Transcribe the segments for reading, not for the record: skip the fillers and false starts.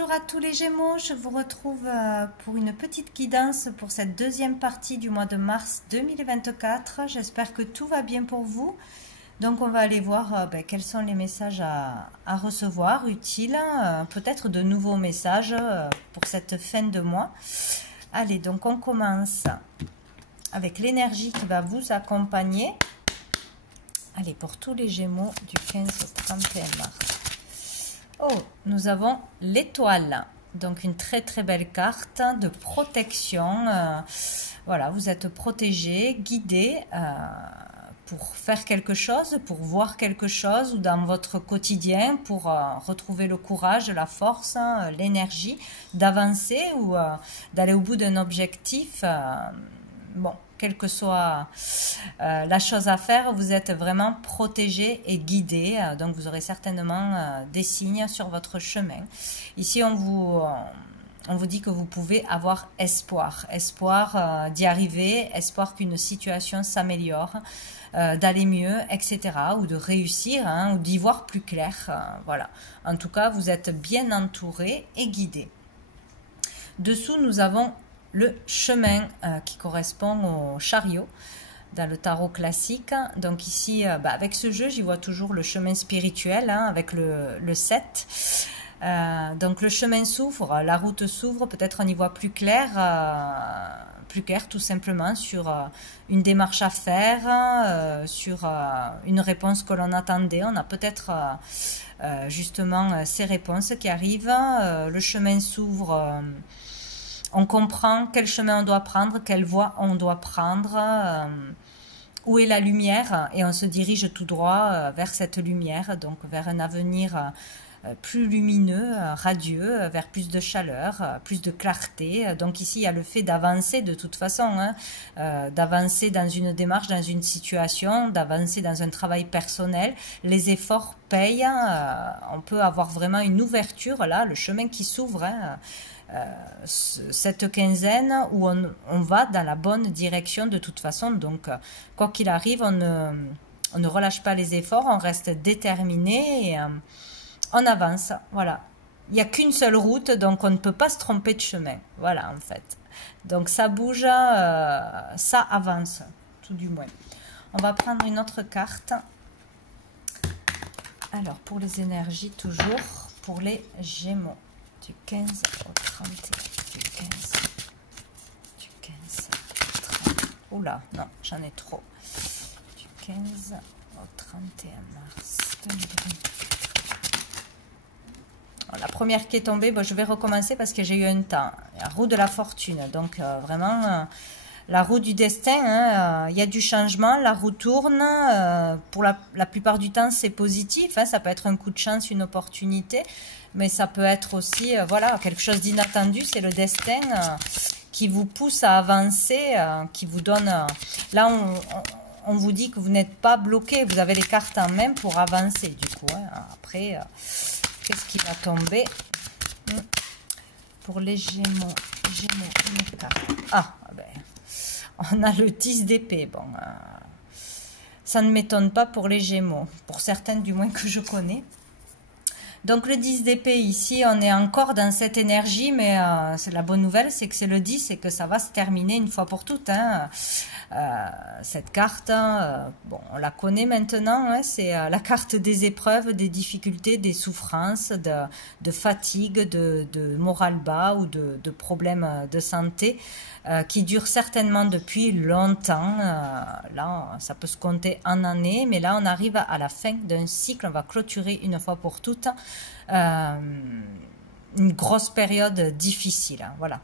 Bonjour à tous les Gémeaux, je vous retrouve pour une petite guidance pour cette deuxième partie du mois de mars 2024. J'espère que tout va bien pour vous. Donc on va aller voir quels sont les messages à recevoir, utiles, peut-être de nouveaux messages pour cette fin de mois. Allez, donc on commence avec l'énergie qui va vous accompagner. Allez, pour tous les Gémeaux du 15 au 31 mars. Oh, nous avons l'étoile, donc une très très belle carte de protection. Voilà, vous êtes protégé, guidé pour faire quelque chose, pour voir quelque chose ou dans votre quotidien, pour retrouver le courage, la force, l'énergie d'avancer ou d'aller au bout d'un objectif. Bon, quelle que soit la chose à faire, vous êtes vraiment protégé et guidé. Donc, vous aurez certainement des signes sur votre chemin. Ici, on vous dit que vous pouvez avoir espoir. Espoir d'y arriver, espoir qu'une situation s'améliore, d'aller mieux, etc. Ou de réussir, ou d'y voir plus clair. Voilà. En tout cas, vous êtes bien entouré et guidé. Dessous, nous avons le chemin qui correspond au chariot dans le tarot classique. Donc ici, avec ce jeu, j'y vois toujours le chemin spirituel avec le 7. Donc le chemin s'ouvre, la route s'ouvre, peut-être on y voit plus clair tout simplement sur une démarche à faire, sur une réponse que l'on attendait. On a peut-être justement ces réponses qui arrivent. Le chemin s'ouvre. On comprend quel chemin on doit prendre, quelle voie on doit prendre, où est la lumière, et on se dirige tout droit vers cette lumière, donc vers un avenir plus lumineux, radieux, vers plus de chaleur, plus de clarté. Donc ici, il y a le fait d'avancer de toute façon, d'avancer dans une démarche, dans une situation, d'avancer dans un travail personnel. Les efforts payent, on peut avoir vraiment une ouverture, là, le chemin qui s'ouvre, cette quinzaine où on va dans la bonne direction de toute façon. Donc quoi qu'il arrive, on ne relâche pas les efforts, on reste déterminé et on avance. Voilà, il n'y a qu'une seule route, donc on ne peut pas se tromper de chemin. Voilà, en fait, donc ça bouge, ça avance, tout du moins. On va prendre une autre carte. Alors pour les énergies, toujours pour les Gémeaux du 15 au 31, du 15 au 30, oula, non, j'en ai trop, du 15 au 31 mars 2024. La première qui est tombée, je vais recommencer parce que j'ai eu un temps, la roue de la fortune, donc vraiment la roue du destin, il y a du changement, la roue tourne, pour la plupart du temps c'est positif, ça peut être un coup de chance, une opportunité, mais ça peut être aussi voilà, quelque chose d'inattendu, c'est le destin qui vous pousse à avancer, qui vous donne... là, on vous dit que vous n'êtes pas bloqué, vous avez les cartes en main pour avancer, du coup. Après, qu'est-ce qui va tomber pour les Gémeaux, une carte. On a le 10 d'épée. Bon, ça ne m'étonne pas pour les Gémeaux, pour certaines du moins que je connais. Donc le 10 d'épée ici, on est encore dans cette énergie, mais c'est la bonne nouvelle, c'est que c'est le 10 et que ça va se terminer une fois pour toutes. Cette carte, bon, on la connaît maintenant, c'est la carte des épreuves, des difficultés, des souffrances, de fatigue, de moral bas ou de problèmes de santé qui durent certainement depuis longtemps. Là, ça peut se compter en années, mais là, on arrive à la fin d'un cycle, on va clôturer une fois pour toutes une grosse période difficile, voilà,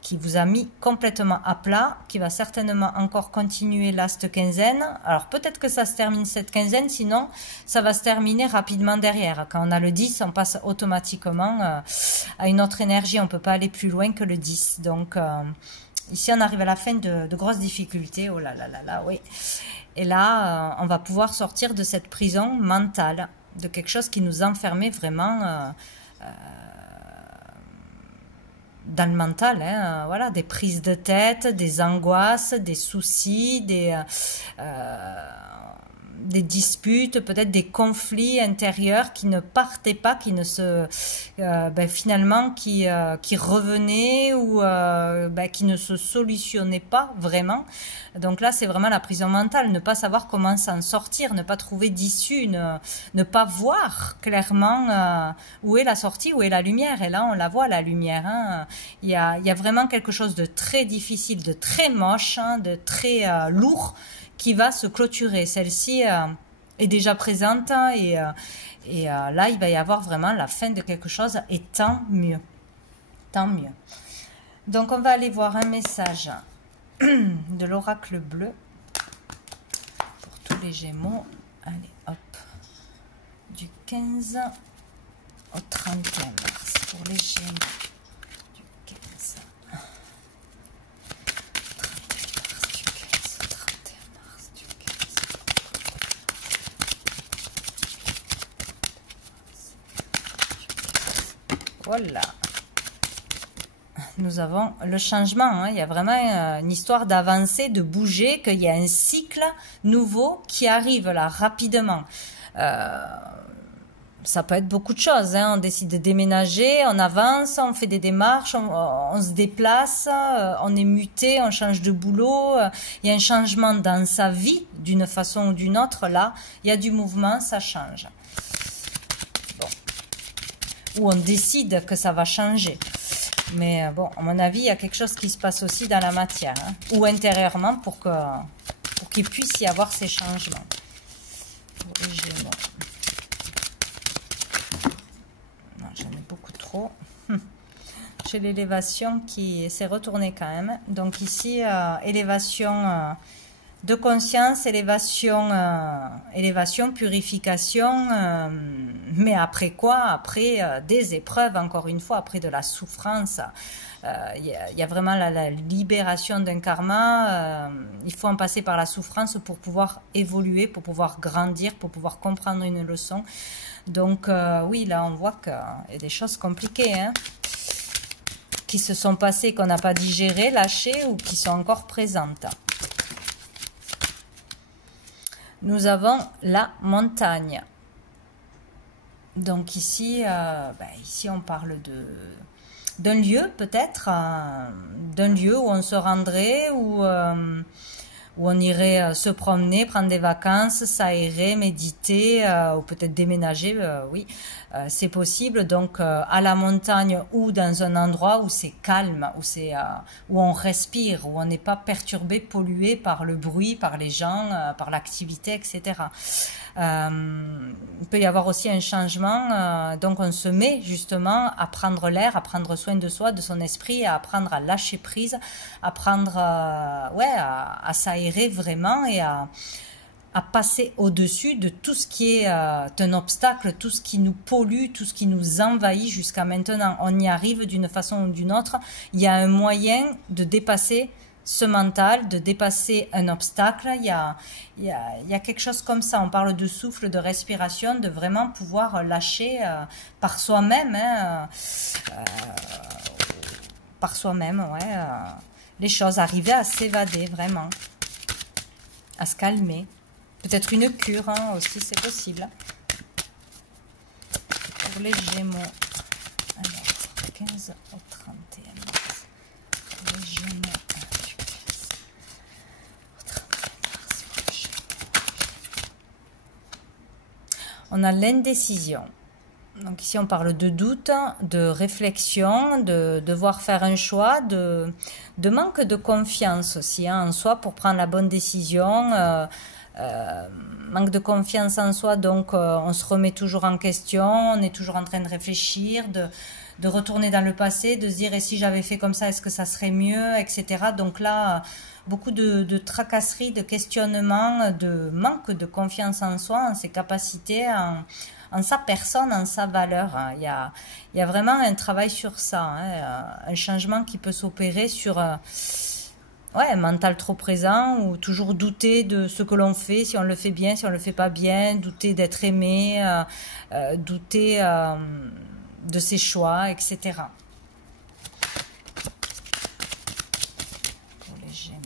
qui vous a mis complètement à plat, qui va certainement encore continuer là cette quinzaine. Alors peut-être que ça se termine cette quinzaine, sinon ça va se terminer rapidement derrière. Quand on a le 10, on passe automatiquement à une autre énergie, on ne peut pas aller plus loin que le 10. Donc ici on arrive à la fin de grosses difficultés, oh là là là là, oui. Et là, on va pouvoir sortir de cette prison mentale, de quelque chose qui nous enfermait vraiment dans le mental, voilà, des prises de tête, des angoisses, des soucis, des disputes, peut-être des conflits intérieurs qui ne partaient pas, qui ne se finalement qui revenaient ou qui ne se solutionnaient pas vraiment. Donc là, c'est vraiment la prison mentale, ne pas savoir comment s'en sortir, ne pas trouver d'issue, ne pas voir clairement où est la sortie, où est la lumière. Et là, on la voit, la lumière. Hein. Il y a vraiment quelque chose de très difficile, de très moche, hein, de très lourd qui va se clôturer. Celle-ci est déjà présente et là, il va y avoir vraiment la fin de quelque chose et tant mieux. Tant mieux. Donc, on va aller voir un message de l'oracle bleu pour tous les Gémeaux. Allez, hop. Du 15 au 31 mars pour les Gémeaux. Du 15 Voilà. Nous avons le changement. Hein. Il y a vraiment une histoire d'avancer, de bouger, qu'il y a un cycle nouveau qui arrive là rapidement. Ça peut être beaucoup de choses. Hein. On décide de déménager, on avance, on fait des démarches, on se déplace, on est muté, on change de boulot. Il y a un changement dans sa vie d'une façon ou d'une autre. Là, il y a du mouvement, ça change. Ou on décide que ça va changer. Mais bon, à mon avis, il y a quelque chose qui se passe aussi dans la matière, hein, ou intérieurement pour qu'il puisse y avoir ces changements. Pour les Gémeaux. Non, j'en ai beaucoup trop. J'ai l'élévation qui s'est retournée quand même. Donc ici, élévation de conscience, élévation, purification, mais après quoi? Après des épreuves, encore une fois, après de la souffrance. Il y a vraiment la libération d'un karma. Il faut en passer par la souffrance pour pouvoir évoluer, pour pouvoir grandir, pour pouvoir comprendre une leçon. Donc oui, là on voit qu'il y a des choses compliquées, hein, qui se sont passées, qu'on n'a pas digérées, lâchées ou qui sont encore présentes. Nous avons la montagne. Donc ici, ici on parle d'un lieu peut-être, d'un lieu où on se rendrait, où on irait se promener, prendre des vacances, s'aérer, méditer, ou peut-être déménager, oui, c'est possible. Donc à la montagne ou dans un endroit où c'est calme, où on respire, où on n'est pas perturbé, pollué par le bruit, par les gens, par l'activité, etc. Il peut y avoir aussi un changement, donc on se met justement à prendre l'air, à prendre soin de soi, de son esprit, à apprendre à lâcher prise, à apprendre à s'aérer vraiment et à passer au-dessus de tout ce qui est un obstacle, tout ce qui nous pollue, tout ce qui nous envahit jusqu'à maintenant. On y arrive d'une façon ou d'une autre. Il y a un moyen de dépasser ce mental, de dépasser un obstacle. Il y a quelque chose comme ça. On parle de souffle, de respiration, de vraiment pouvoir lâcher par soi-même, hein, par soi-même, ouais, les choses, arriver à s'évader vraiment, à se calmer. Peut-être une cure, hein, aussi, c'est possible. Pour les Gémeaux. Alors, 15 au 31 mars. Pour les Gémeaux. On a l'indécision. Donc ici, on parle de doute, de réflexion, de devoir faire un choix, de manque de confiance aussi, hein, en soi pour prendre la bonne décision. Manque de confiance en soi, donc on se remet toujours en question, on est toujours en train de réfléchir, de retourner dans le passé, de se dire et si j'avais fait comme ça, est-ce que ça serait mieux, etc. Donc là, beaucoup de tracasseries, de questionnements, de manque de confiance en soi, en ses capacités, en sa personne, en sa valeur. Il y a vraiment un travail sur ça, hein, un changement qui peut s'opérer sur un mental trop présent, ou toujours douter de ce que l'on fait, si on le fait bien, si on le fait pas bien, douter d'être aimé, douter de ses choix, etc. Pour les Gémeaux,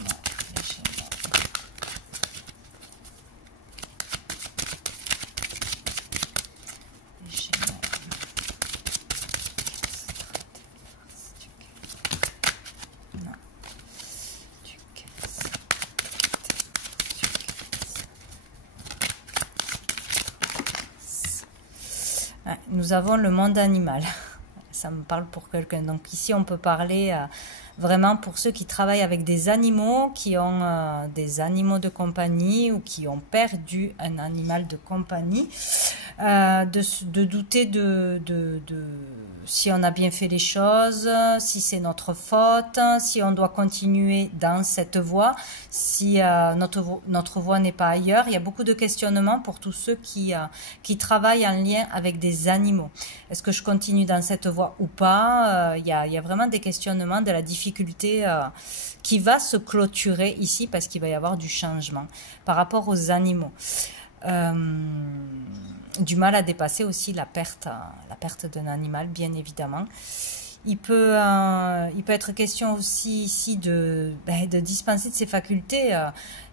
nous avons le monde animal. Ça me parle pour quelqu'un. Donc ici, on peut parler vraiment pour ceux qui travaillent avec des animaux, qui ont des animaux de compagnie ou qui ont perdu un animal de compagnie, de douter de si on a bien fait les choses, si c'est notre faute, si on doit continuer dans cette voie, si notre voie n'est pas ailleurs. Il y a beaucoup de questionnements pour tous ceux qui travaillent en lien avec des animaux. Est-ce que je continue dans cette voie ou pas? Il y a vraiment des questionnements, de la difficulté qui va se clôturer ici parce qu'il va y avoir du changement par rapport aux animaux. Du mal à dépasser aussi la perte d'un animal, bien évidemment. Il peut être question aussi ici de dispenser de ses facultés.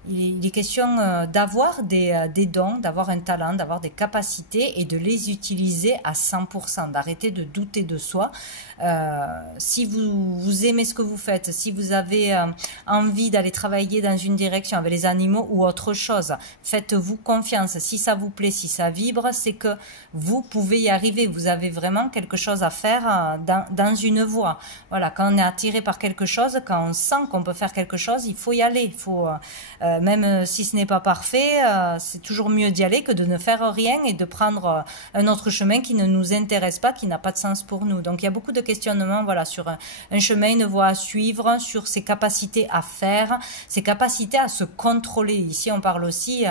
Il est question d'avoir des dons, d'avoir un talent, d'avoir des capacités et de les utiliser à 100%, d'arrêter de douter de soi. Si vous aimez ce que vous faites, si vous avez envie d'aller travailler dans une direction avec les animaux ou autre chose, faites-vous confiance. Si ça vous plaît, si ça vibre, c'est que vous pouvez y arriver. Vous avez vraiment quelque chose à faire dans une voie. Voilà, quand on est attiré par quelque chose, quand on sent qu'on peut faire quelque chose, il faut y aller. Il faut même si ce n'est pas parfait, c'est toujours mieux d'y aller que de ne faire rien et de prendre un autre chemin qui ne nous intéresse pas, qui n'a pas de sens pour nous. Donc il y a beaucoup de questionnements, voilà, sur un chemin, une voie à suivre, sur ses capacités à faire, ses capacités à se contrôler. Ici on parle aussi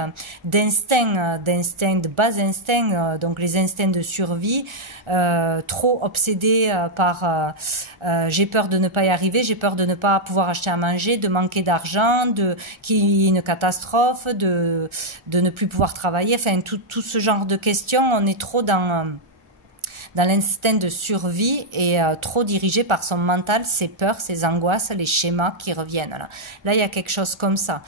d'instinct, de bas instincts, donc les instincts de survie, trop obsédés par j'ai peur de ne pas y arriver, j'ai peur de ne pas pouvoir acheter à manger, de manquer d'argent, qu'il y ait une catastrophe, de ne plus pouvoir travailler, enfin tout ce genre de questions. On est trop dans l'instinct de survie et trop dirigé par son mental, ses peurs, ses angoisses, les schémas qui reviennent. Là il y a quelque chose comme ça.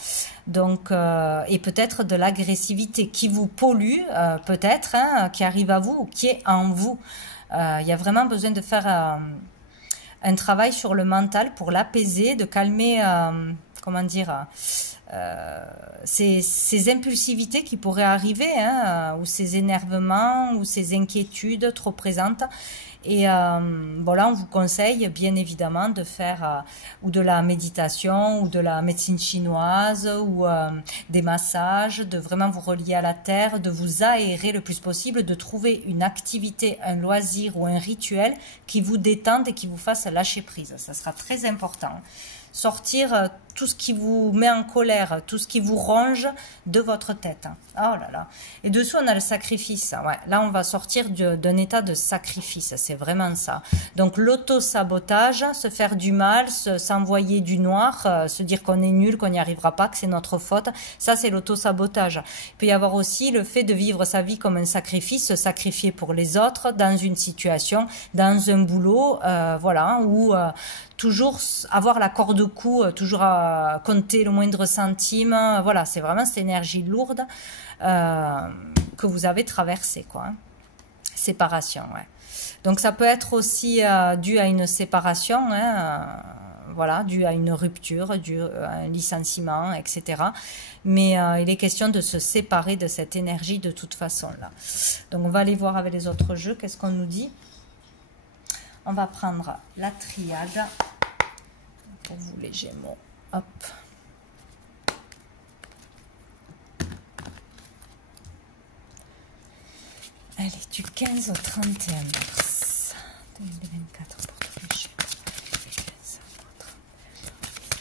Donc, et peut-être de l'agressivité qui vous pollue, peut-être, qui arrive à vous ou qui est en vous. Il y a vraiment besoin de faire un travail sur le mental pour l'apaiser, de calmer, comment dire, ces impulsivités qui pourraient arriver, ou ces énervements, ou ces inquiétudes trop présentes. Et bon, là, on vous conseille bien évidemment de faire ou de la méditation, ou de la médecine chinoise, ou des massages, de vraiment vous relier à la terre, de vous aérer le plus possible, de trouver une activité, un loisir ou un rituel qui vous détende et qui vous fasse lâcher prise. Ça sera très important. Sortir tout ce qui vous met en colère, tout ce qui vous ronge de votre tête. Oh là là. Et dessous, on a le sacrifice. Ouais. Là, on va sortir d'un état de sacrifice. C'est vraiment ça. Donc, l'auto-sabotage, se faire du mal, s'envoyer du noir, se dire qu'on est nul, qu'on n'y arrivera pas, que c'est notre faute. Ça, c'est l'auto-sabotage. Il peut y avoir aussi le fait de vivre sa vie comme un sacrifice, se sacrifier pour les autres, dans une situation, dans un boulot, voilà, où toujours avoir la corde au cou, toujours à compter le moindre centime. Voilà, c'est vraiment cette énergie lourde que vous avez traversée, quoi. Séparation, ouais. Donc ça peut être aussi dû à une séparation, voilà, dû à une rupture, dû à un licenciement, etc. Mais il est question de se séparer de cette énergie de toute façon là. Donc on va aller voir avec les autres jeux, qu'est-ce qu'on nous dit. On va prendre la triade pour vous les Gémeaux. Hop. Allez, du 15 au 31 mars 2024 pour tous les Gémeaux. Du 15 au 31 mars.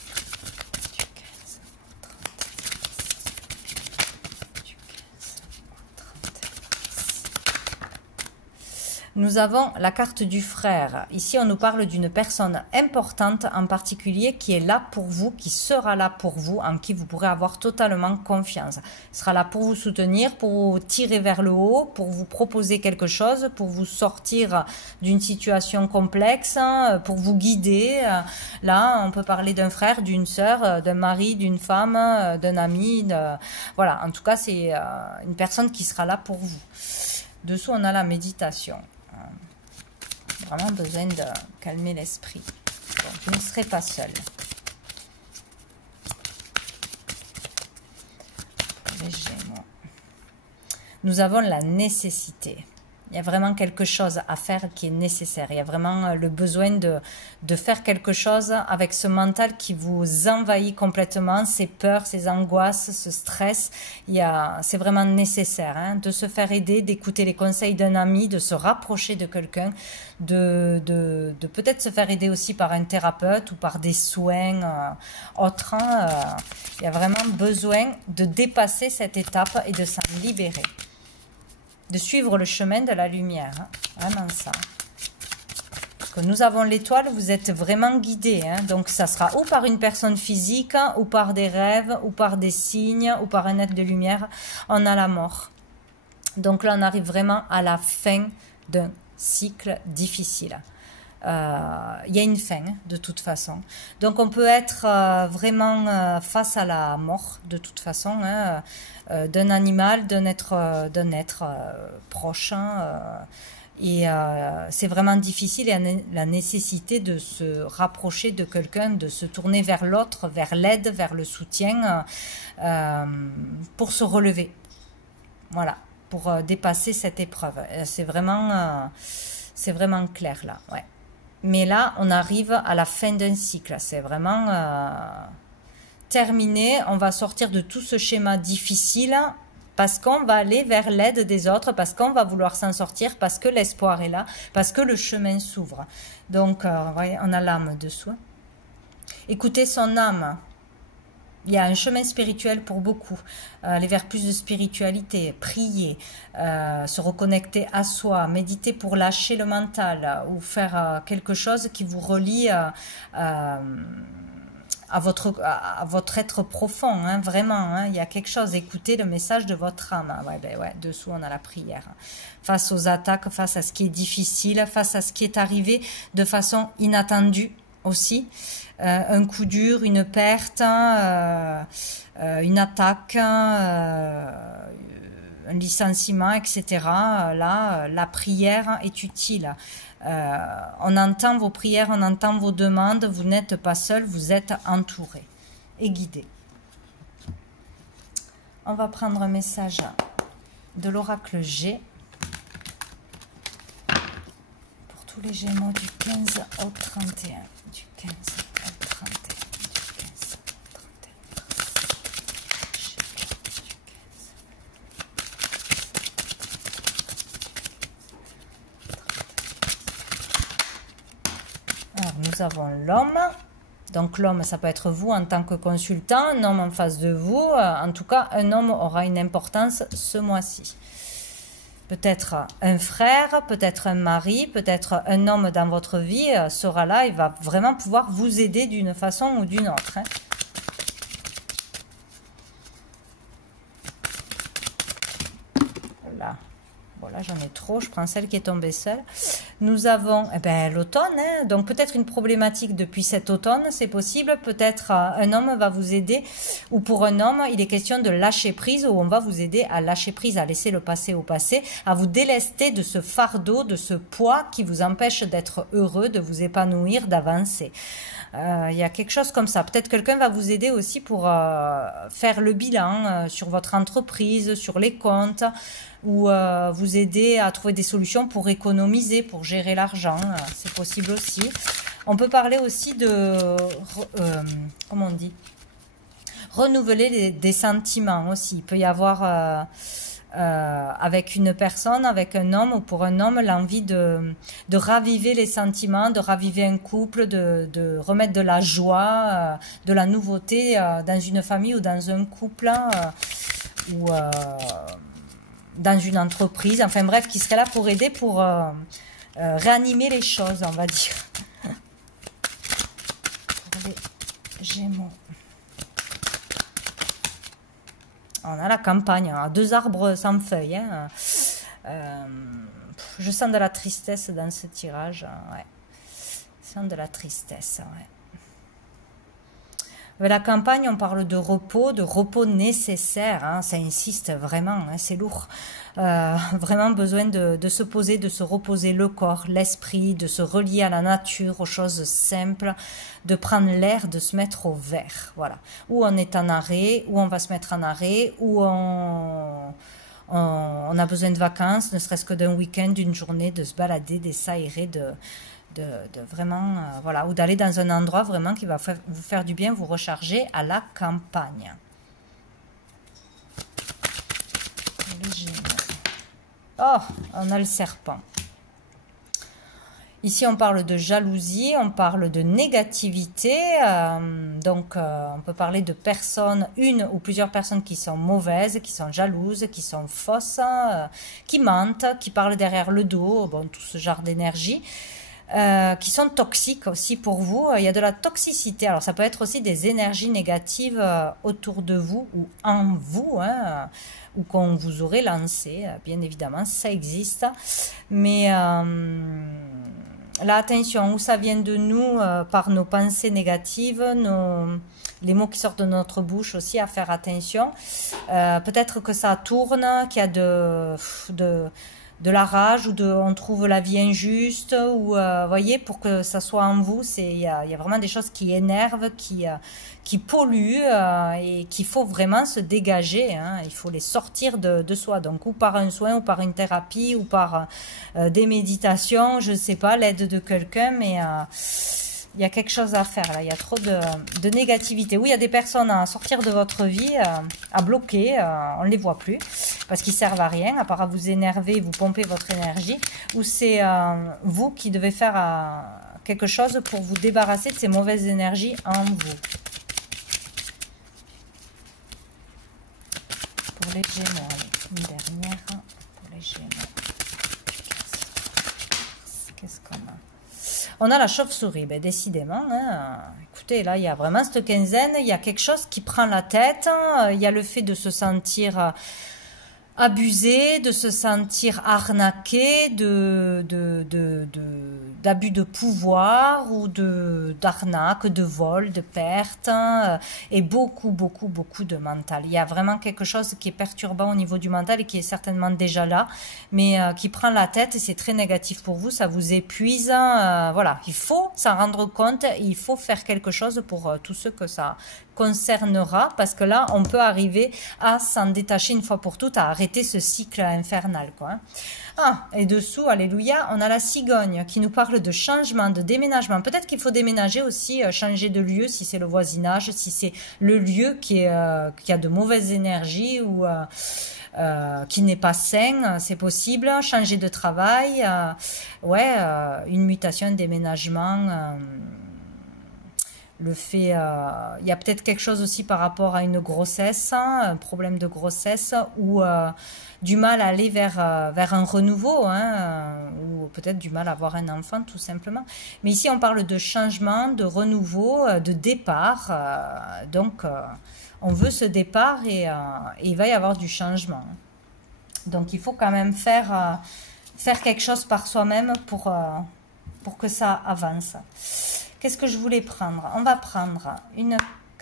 Du 15 au 31 mars. Du 15 au 31 mars. Nous avons la carte du frère. Ici, on nous parle d'une personne importante en particulier qui est là pour vous, qui sera là pour vous, en qui vous pourrez avoir totalement confiance. Elle sera là pour vous soutenir, pour vous tirer vers le haut, pour vous proposer quelque chose, pour vous sortir d'une situation complexe, pour vous guider. Là, on peut parler d'un frère, d'une sœur, d'un mari, d'une femme, d'un ami. Voilà, en tout cas, c'est une personne qui sera là pour vous. Dessous, on a la méditation. Vraiment besoin de calmer l'esprit. Donc, je ne serai pas seule. Les Gémeaux. Nous avons la nécessité. Il y a vraiment quelque chose à faire qui est nécessaire. Il y a vraiment le besoin de faire quelque chose avec ce mental qui vous envahit complètement, ces peurs, ces angoisses, ce stress. C'est vraiment nécessaire hein, de se faire aider, d'écouter les conseils d'un ami, de se rapprocher de quelqu'un, de peut-être se faire aider aussi par un thérapeute ou par des soins autres. Il y a vraiment besoin de dépasser cette étape et de s'en libérer. De suivre le chemin de la lumière, hein. Vraiment ça. Parce que nous avons l'étoile, vous êtes vraiment guidé, hein. Donc ça sera ou par une personne physique, ou par des rêves, ou par des signes, ou par un être de lumière, on a la mort. Donc là on arrive vraiment à la fin d'un cycle difficile. Il y a une fin de toute façon. Donc on peut être vraiment face à la mort de toute façon, hein, d'un animal, d'un être proche. Hein, et c'est vraiment difficile. Il y a la nécessité de se rapprocher de quelqu'un, de se tourner vers l'autre, vers l'aide, vers le soutien, pour se relever. Voilà, pour dépasser cette épreuve. C'est vraiment clair là, ouais. Mais là, on arrive à la fin d'un cycle. C'est vraiment terminé. On va sortir de tout ce schéma difficile parce qu'on va aller vers l'aide des autres, parce qu'on va vouloir s'en sortir, parce que l'espoir est là, parce que le chemin s'ouvre. Donc, voyez, on a l'âme dessous. Écoutez son âme. Il y a un chemin spirituel pour beaucoup, aller vers plus de spiritualité, prier, se reconnecter à soi, méditer pour lâcher le mental ou faire quelque chose qui vous relie à votre être profond, hein, vraiment. Hein, il y a quelque chose, écoutez le message de votre âme. Ouais, dessous on a la prière. Face aux attaques, face à ce qui est difficile, face à ce qui est arrivé de façon inattendue aussi. Un coup dur, une perte, une attaque, un licenciement, etc. Là, la prière est utile. On entend vos prières, on entend vos demandes. Vous n'êtes pas seul, vous êtes entouré et guidé. On va prendre un message de l'oracle G pour tous les Gémeaux du 15 au 31. Du 15 au 31. Du 15 au 31. Alors, nous avons l'homme. Donc l'homme, ça peut être vous en tant que consultant, un homme en face de vous. En tout cas, un homme aura une importance ce mois-ci. Peut-être un frère, peut-être un mari, peut-être un homme dans votre vie sera là et va vraiment pouvoir vous aider d'une façon ou d'une autre. Hein. Là. Bon, là, j'en ai trop. Je prends celle qui est tombée seule. Nous avons l'automne. Hein. Donc, peut-être une problématique depuis cet automne. C'est possible. Peut-être un homme va vous aider. Ou pour un homme, il est question de lâcher prise. Ou on va vous aider à lâcher prise, à laisser le passé au passé. À vous délester de ce fardeau, de ce poids qui vous empêche d'être heureux, de vous épanouir, d'avancer. Il y a quelque chose comme ça. Peut-être quelqu'un va vous aider aussi pour faire le bilan sur votre entreprise, sur les comptes, ou vous aider à trouver des solutions pour économiser, pour gérer l'argent. C'est possible aussi. On peut parler aussi de, comment on dit, renouveler des sentiments aussi. Il peut y avoir avec une personne, avec un homme ou pour un homme, l'envie de raviver les sentiments, de raviver un couple, de remettre de la joie, de la nouveauté dans une famille ou dans un couple ou dans une entreprise. Enfin bref, qui serait là pour aider, pour réanimer les choses, on va dire. Pour les Gémeaux. On a la campagne, on a 2 arbres sans feuilles. Hein. Je sens de la tristesse dans ce tirage. Ouais. Je sens de la tristesse. Ouais. Avec la campagne, on parle de repos nécessaire. Hein. Ça insiste vraiment, hein, c'est lourd. Vraiment besoin de se poser, de se reposer le corps, l'esprit, de se relier à la nature, aux choses simples, de prendre l'air, de se mettre au vert. Voilà. Ou on est en arrêt, ou on va se mettre en arrêt, ou on on a besoin de vacances, ne serait-ce que d'un week-end, d'une journée, de se balader, de s'aérer, de vraiment, voilà, ou d'aller dans un endroit vraiment qui va vous faire du bien, vous recharger à la campagne. Oh, on a le serpent. Ici, on parle de jalousie, on parle de négativité. On peut parler de personnes, une ou plusieurs personnes qui sont mauvaises, qui sont jalouses, qui sont fausses, qui mentent, qui parlent derrière le dos, bon, tout ce genre d'énergie. Qui sont toxiques aussi pour vous. Il y a de la toxicité. Alors, ça peut être aussi des énergies négatives autour de vous ou en vous, hein, ou qu'on vous aurait lancé, bien évidemment, ça existe. Mais là, attention, où ça vient de nous par nos pensées négatives, les mots qui sortent de notre bouche aussi, à faire attention. Peut-être que ça tourne, qu'il y a de la rage, ou on trouve la vie injuste, ou voyez, pour que ça soit en vous, il y a vraiment des choses qui énervent, qui polluent, et qu'il faut vraiment se dégager, hein. Il faut les sortir de soi, donc ou par un soin, ou par une thérapie, ou par des méditations, je ne sais pas, l'aide de quelqu'un, mais il y a quelque chose à faire là, il y a trop de négativité. Oui, il y a des personnes à sortir de votre vie, à bloquer, on ne les voit plus, parce qu'ils servent à rien, à part à vous énerver, vous pomper votre énergie, ou c'est vous qui devez faire quelque chose pour vous débarrasser de ces mauvaises énergies en vous. Pour les Gémeaux, allez, une dernière pour les Gémeaux. Qu'est-ce qu'on a? On a la chauve-souris, ben décidément, hein. Écoutez, là, il y a vraiment cette quinzaine, il y a quelque chose qui prend la tête, hein. Il y a le fait de se sentir abusé, de se sentir arnaqué, d'abus de pouvoir, ou d'arnaque, de vol, de perte, hein, et beaucoup de mental. Il y a vraiment quelque chose qui est perturbant au niveau du mental, et qui est certainement déjà là, mais qui prend la tête, et c'est très négatif pour vous, ça vous épuise, voilà, il faut s'en rendre compte, et il faut faire quelque chose pour tous ceux que ça concernera, parce que là, on peut arriver à s'en détacher une fois pour toutes, à arrêter ce cycle infernal, quoi, hein. Ah, et dessous, alléluia, on a la cigogne qui nous parle de changement, de déménagement. Peut-être qu'il faut déménager aussi, changer de lieu, si c'est le voisinage, si c'est le lieu qui a de mauvaises énergies, ou qui n'est pas sain, c'est possible. Changer de travail, une mutation, un déménagement, le fait, il y a peut-être quelque chose aussi par rapport à une grossesse, hein, un problème de grossesse, ou du mal à aller vers un renouveau, hein, ou peut-être du mal à avoir un enfant tout simplement. Mais ici on parle de changement, de renouveau, de départ, donc on veut ce départ, et il va y avoir du changement. Donc il faut quand même faire quelque chose par soi-même pour que ça avance. Qu'est-ce que je voulais prendre? On va prendre une...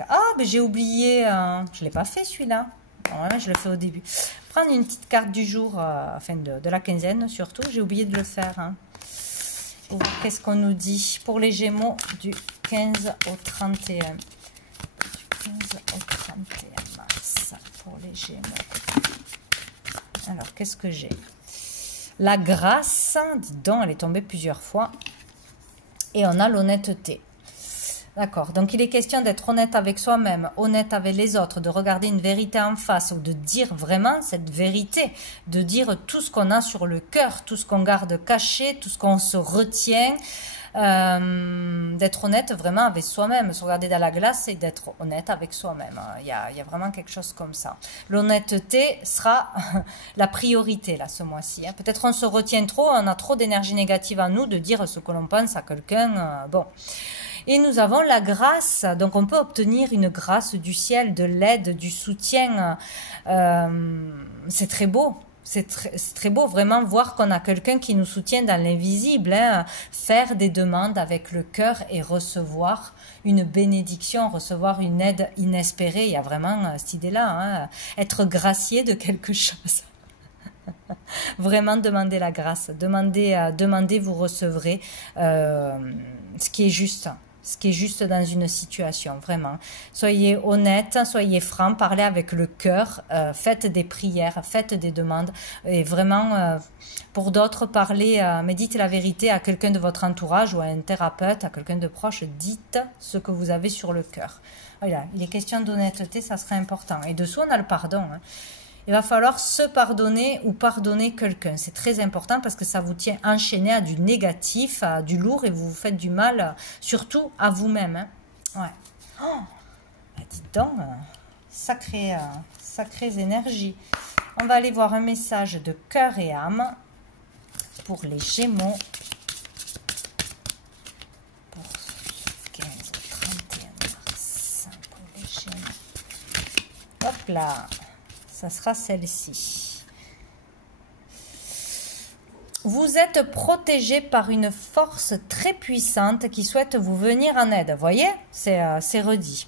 Ah, mais j'ai oublié, je ne l'ai pas fait celui-là. Ouais, je le fais au début. Prendre une petite carte du jour, enfin de la quinzaine surtout. J'ai oublié de le faire, hein. Qu'est-ce qu'on nous dit pour les Gémeaux du 15 au 31? Du 15 au 31 mars pour les Gémeaux. Alors, qu'est-ce que j'ai? La grâce, dis donc, elle est tombée plusieurs fois. Et on a l'honnêteté. D'accord, donc il est question d'être honnête avec soi-même, honnête avec les autres, de regarder une vérité en face, ou de dire vraiment cette vérité, de dire tout ce qu'on a sur le cœur, tout ce qu'on garde caché, tout ce qu'on se retient, d'être honnête vraiment avec soi-même, se regarder dans la glace et d'être honnête avec soi-même. Il y a vraiment quelque chose comme ça. L'honnêteté sera la priorité là ce mois-ci, hein. Peut-être on se retient trop, on a trop d'énergie négative en nous de dire ce que l'on pense à quelqu'un. Bon. Et nous avons la grâce, donc on peut obtenir une grâce du ciel, de l'aide, du soutien. C'est très beau. C'est très beau vraiment voir qu'on a quelqu'un qui nous soutient dans l'invisible, hein. Faire des demandes avec le cœur et recevoir une bénédiction, recevoir une aide inespérée. Il y a vraiment cette idée-là, hein. Être gracié de quelque chose. Vraiment demander la grâce. Demandez, vous recevrez ce qui est juste. ce qui est juste dans une situation, vraiment. Soyez honnête, soyez franc, parlez avec le cœur, faites des prières, faites des demandes, et vraiment, pour d'autres, parlez, mais dites la vérité à quelqu'un de votre entourage ou à un thérapeute, à quelqu'un de proche, dites ce que vous avez sur le cœur. Voilà, il est question d'honnêteté, ça serait important. Et dessous, on a le pardon, hein. Il va falloir se pardonner ou pardonner quelqu'un. C'est très important parce que ça vous tient enchaîné à du négatif, à du lourd et vous vous faites du mal, surtout à vous-même, hein. Ouais. Oh, dites donc, sacrées énergies. On va aller voir un message de cœur et âme pour les Gémeaux. Pour 15 au 31 mars. Pour les Gémeaux. Hop là. Ça sera celle-ci. Vous êtes protégé par une force très puissante qui souhaite vous venir en aide. Vous voyez, c'est redit.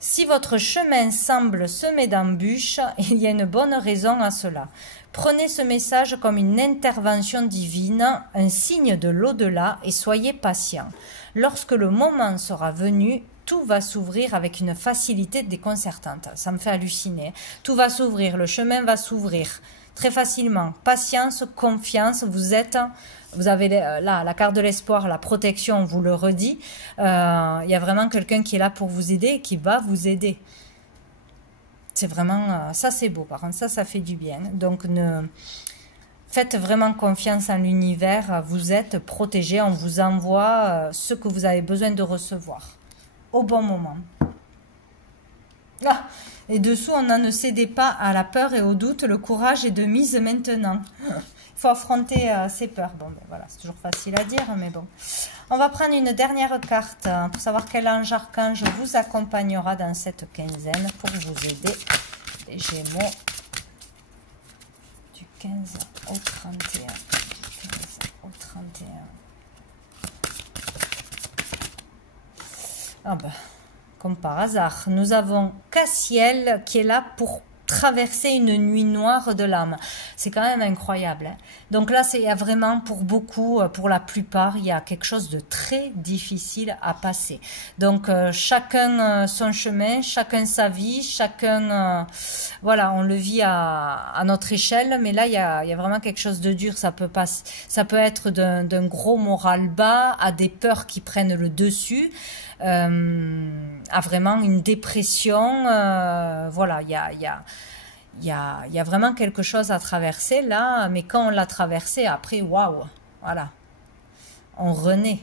Si votre chemin semble semé d'embûches, il y a une bonne raison à cela. Prenez ce message comme une intervention divine, un signe de l'au-delà et soyez patient. Lorsque le moment sera venu, tout va s'ouvrir avec une facilité déconcertante. Ça me fait halluciner. Tout va s'ouvrir, le chemin va s'ouvrir très facilement. Patience, confiance, vous avez là la carte de l'espoir, la protection, on vous le redit. Il y a vraiment quelqu'un qui est là pour vous aider et qui va vous aider. C'est vraiment, ça c'est beau, par contre, ça fait du bien. Donc faites vraiment confiance en l'univers, vous êtes protégé, on vous envoie ce que vous avez besoin de recevoir. Au bon moment. Ah, et dessous, on a ne cédez pas à la peur et au doute, le courage est de mise maintenant. Il faut affronter ses peurs. Bon, ben voilà, c'est toujours facile à dire, mais bon. On va prendre une dernière carte pour savoir quel ange archange vous accompagnera dans cette quinzaine pour vous aider, les Gémeaux, du 15 au 31. Du 15 au 31. Ah ben, comme par hasard, nous avons Cassiel qui est là pour traverser une nuit noire de l'âme. C'est quand même incroyable, hein. Donc là, il y a vraiment pour beaucoup, pour la plupart, il y a quelque chose de très difficile à passer. Donc chacun son chemin, chacun sa vie, chacun, voilà, on le vit à notre échelle, mais là, il y a vraiment quelque chose de dur. Ça peut être d'un gros moral bas à des peurs qui prennent le dessus. À vraiment une dépression, voilà, il y a vraiment quelque chose à traverser là, mais quand on l'a traversé, après, waouh, voilà, on renaît.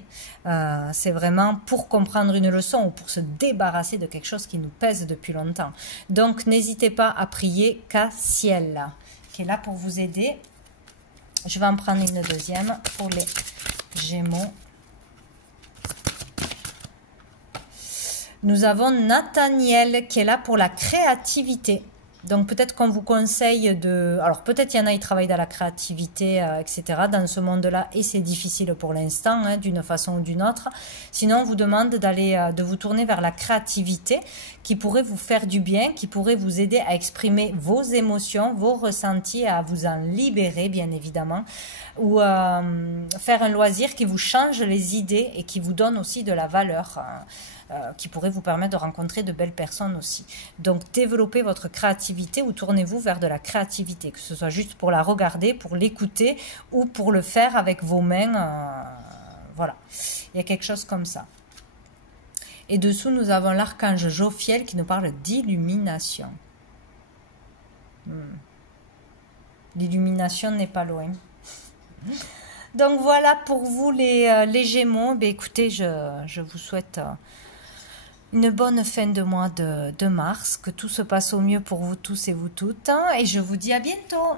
C'est vraiment pour comprendre une leçon ou pour se débarrasser de quelque chose qui nous pèse depuis longtemps. Donc, n'hésitez pas à prier Cassiel, qui est là pour vous aider. Je vais en prendre une deuxième pour les Gémeaux. Nous avons Nathaniel qui est là pour la créativité. Donc peut-être qu'on vous conseille de... Alors peut-être il y en a, ils travaillent dans la créativité, etc. dans ce monde-là, et c'est difficile pour l'instant, hein, d'une façon ou d'une autre. Sinon, on vous demande de vous tourner vers la créativité qui pourrait vous faire du bien, qui pourrait vous aider à exprimer vos émotions, vos ressentis, à vous en libérer, bien évidemment. Ou faire un loisir qui vous change les idées et qui vous donne aussi de la valeur, qui pourrait vous permettre de rencontrer de belles personnes aussi. Donc, développez votre créativité ou tournez-vous vers de la créativité, que ce soit juste pour la regarder, pour l'écouter ou pour le faire avec vos mains. Voilà, il y a quelque chose comme ça. Et dessous, nous avons l'archange Jophiel qui nous parle d'illumination. L'illumination n'est pas loin. Donc, voilà pour vous les Gémeaux. Ben, écoutez, je vous souhaite... une bonne fin de mois de mars, que tout se passe au mieux pour vous tous et vous toutes. Et je vous dis à bientôt.